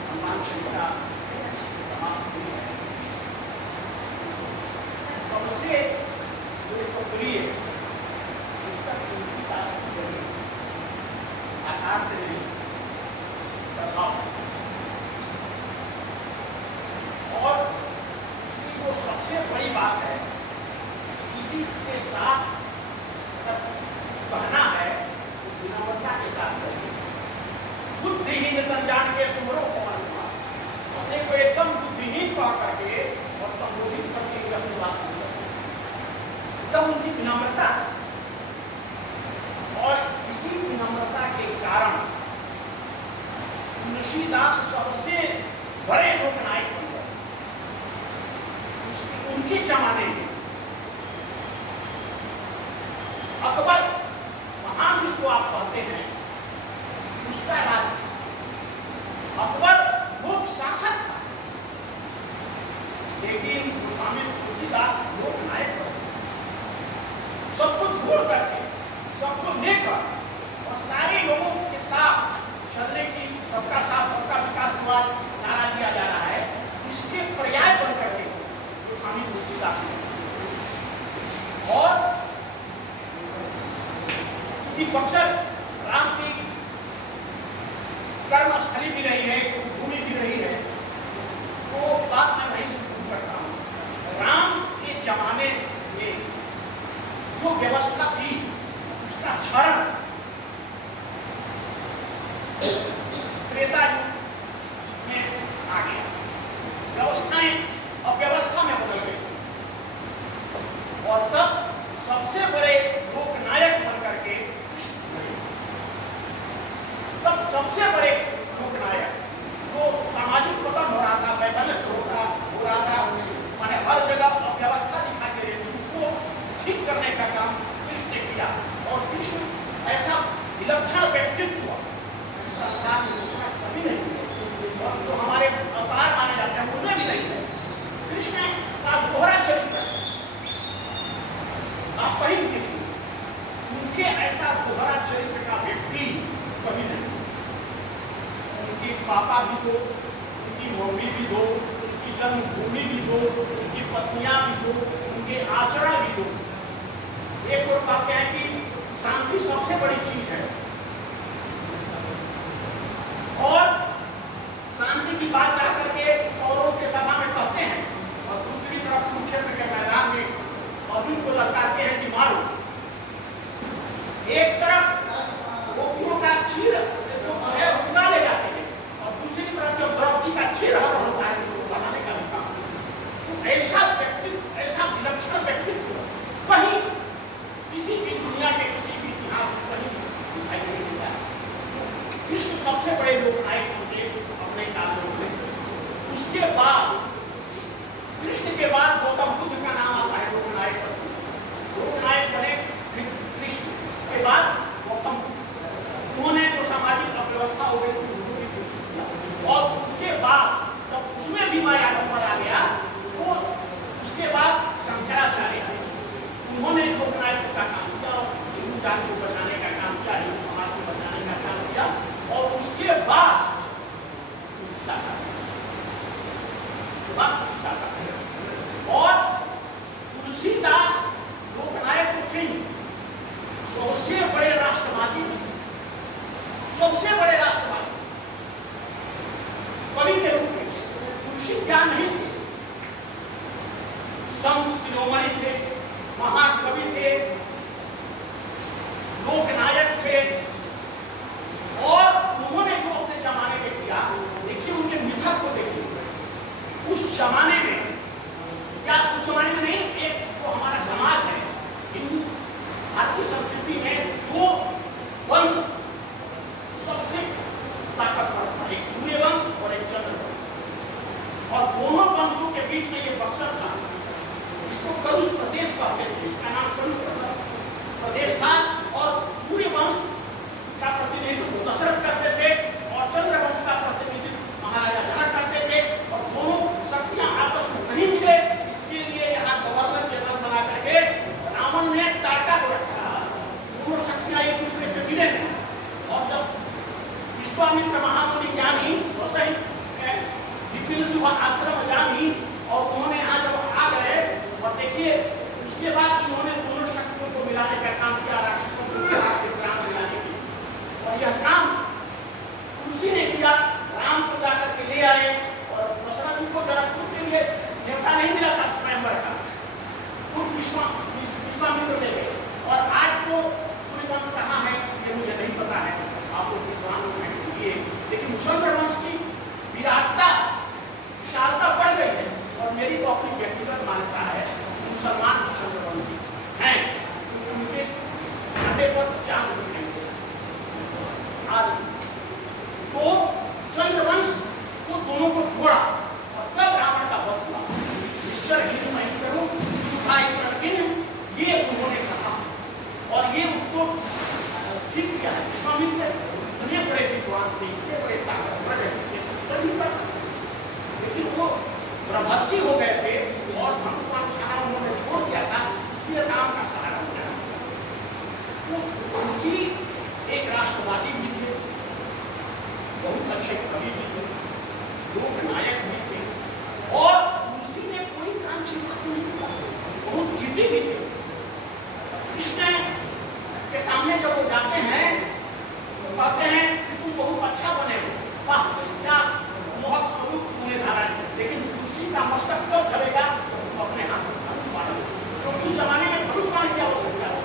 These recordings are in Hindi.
हनुमान चालीसा समाप्त हुई है। सबसे जो प्रिय उसका तुलसीदास की गई आकार से नहीं प्रभाव, और उसकी जो सबसे बड़ी बात है इसी के साथ कहना है तो विनम्रता के साथ करिए। बुद्धिहीन तन जान के सुमरो पवन कुमार, अपने को एकदम बुद्धिहीन कह करके और संबोधित करके अपनी बात नहीं, तब उनकी विनम्रता, और इसी विनम्रता के कारण तुलसीदास सबसे बड़े लोकनायक बन गए। उनके जमाने में अकबर महान जिसको आप कहते हैं उसका राज, अकबर लोक शासक था, लेकिन गोस्वामी तुलसीदास लोक नायक थे। सबको छोड़ करके, सबको लेकर और सारे लोगों के साथ चलने की, सबका साथ सबका विकास द्वारा नारा दिया जा रहा है, इसके पर्याय बन करके गोस्वामी तुलसीदास, और बक्सर राम की कर्मस्थली भी रही है, भूमि भी रही है, तो बात मैं वहीं से शुरू करता हूँ। राम के जमाने में जो व्यवस्था थी उसका क्षरण त्रेता युग में आ गया, व्यवस्थाएं अव्यवस्था में बदल गई, और तब सबसे बड़े लोकनायक बन करके, तब सबसे बड़े लोकनायक जो सामाजिक पतन हो रहा था, वैधल्य हो रहा था, माने हर जगह अव्यवस्था दिखाई दे रही थी, उसको ठीक करने का काम कृष्ण ने किया। और कृष्ण ऐसा विलक्षण व्यक्तित्व संसार में कभी नहीं, और जो हमारे अवतार माने जाते हैं उनमें भी नहीं है। कृष्ण का दोहरा चरित्र आप कहीं देखिए, उनके ऐसा दोहरा चरित्र का व्यक्ति कभी नहीं। उनके पापा भी दो, उनकी मम्मी भी दो, उनकी जन्मभूमि भी दो, उनकी पत्नियां भी दो, उनके आचरण भी दो। एक और कहते हैं कि शांति सबसे बड़ी चीज है, और शांति की बात जा करके कौरवों के सभा में कहते हैं, और दूसरी तरफ कुरुक्षेत्र के मैदान में अर्जुन को ललकारते हैं कि मारो। एक तरफ गोपियों का चीर जो है छुड़ा ले जाते हैं, और दूसरी तरफ जो द्रौपदी का चीर हर होता है उसको बनाने का काम। तो ऐसा व्यक्तित्व, ऐसा विलक्षण व्यक्तित्व कहीं किसी भी दुनिया के किसी भी इतिहास में कहीं दिखाई नहीं देता है। कृष्ण सबसे बड़े लोकनायक होंगे अपने काल में। उसके बाद कृष्ण के बाद गौतम बुद्ध का नाम आता है लोकनायक बने कृष्ण के बाद गौतम। उन्होंने जो सामाजिक अव्यवस्था हो गई उसको भी कुछ किया, और उसके बाद जब उसमें भी माया नंबर आ गया तो उसके बाद शंकराचार्य आए। उन्होंने लोकनायक का काम किया, हिंदू जाति को बचाने का काम किया, हिंदू समाज को बचाने का काम किया, और उसके बाद और तुलसीदास लोकनायक तो थे ही, सबसे बड़े राष्ट्रवादी, सबसे बड़े राष्ट्रवादी कवि के रूप में तुलसी क्या नहीं थे, संत शिरोमणि थे, महाकवि थे, लोकनायक थे, और उन्होंने जो अपने जमाने में किया, देखिए उनके मिथक को देखिए। उस जमाने में, या उस जमाने में नहीं, एक तो हमारा समाज है हिंदू भारतीय संस्कृति में दो वंश सबसे ताकतवर था, एक सूर्य वंश और एक चंद्र वंश, और दोनों वंशों के बीच में ये बक्सर था, इसको करुष प्रदेश कहते थे, इसका नाम करुष प्रदेश था। और सूर्य वंश का प्रतिनिधित्व दशरथ करते थे, और चंद्र वंश का प्रतिनिधित्व महाराजा जनक करते थे, और दोनों शक्तियां आपस में नहीं मिले, इसके लिए यहाँ गवर्नर जनरल बना करके रावण ने ताड़का को रखा, दोनों शक्तियां एक दूसरे से मिले नहीं, और जब आलसी हो गए थे और धनुष्मान खाना उन्होंने छोड़ दिया था, इसलिए राम का सहारा हो गया। तो तुलसी एक राष्ट्रवादी भी थे, बहुत अच्छे कवि भी थे, लोक नायक भी थे, और तुलसी ने कोई काम सीखा नहीं था, बहुत जिद्दी भी थे। कृष्ण के सामने जब वो जाते हैं तो कहते हैं कि तुम बहुत अच्छा बने हो, वाह क्या मोहक स्वरूप तुमने धारण किया, लेकिन तुलसी का मस्तक कब धरेगा तो अपने हाथ में धनुष बाण, क्योंकि उस जमाने में धनुष बाण की आवश्यकता है।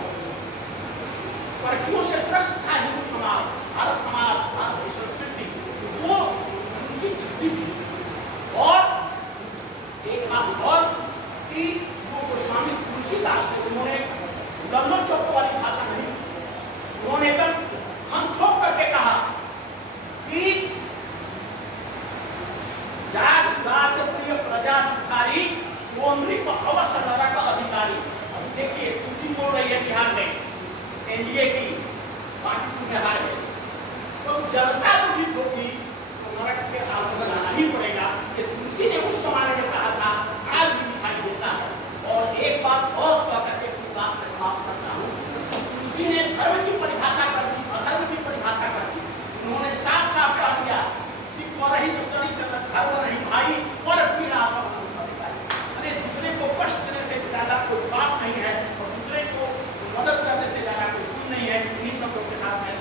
परखियों से त्रस्त था हिंदू समाज, भारत समाज, भारत की संस्कृति, वो तुलसी जिद्दी थी। और एक बात और कि वो गोस्वामी तुलसीदास थे, उन्होंने लंदन चौक वाली भाषा नहीं, उन्होंने एकदम हम ठोक करके कहा कि जास राज प्रिय प्रजाधिकारी सोमरिप अवश्य नरक अधिकारी। अभी देखिए तुलसी बोल रही है बिहार में एनडीए की, बाकी तुम्हें हार गए, तो जनता उचित होगी तो नरक के आग में लाना ही पड़ेगा। ये तुलसी ने उस जमाने में कहा था, आज भी दिखाई देता है। और एक बात और कह करके बात में समाप्त करता हूँ, तुलसी ने धर्म की परिभाषा कर दी, अधर्म की परिभाषा कर दी। उन्होंने साफ साफ कह दिया कि परहि दुश्मनी से धर्म नहीं भाई, पर पीड़ा सब अरे दूसरे को कष्ट देने से ज्यादा कोई पाप नहीं है, और दूसरे को मदद करने से ज्यादा कोई पुण्य नहीं है। इन्हीं सब लोग के साथ है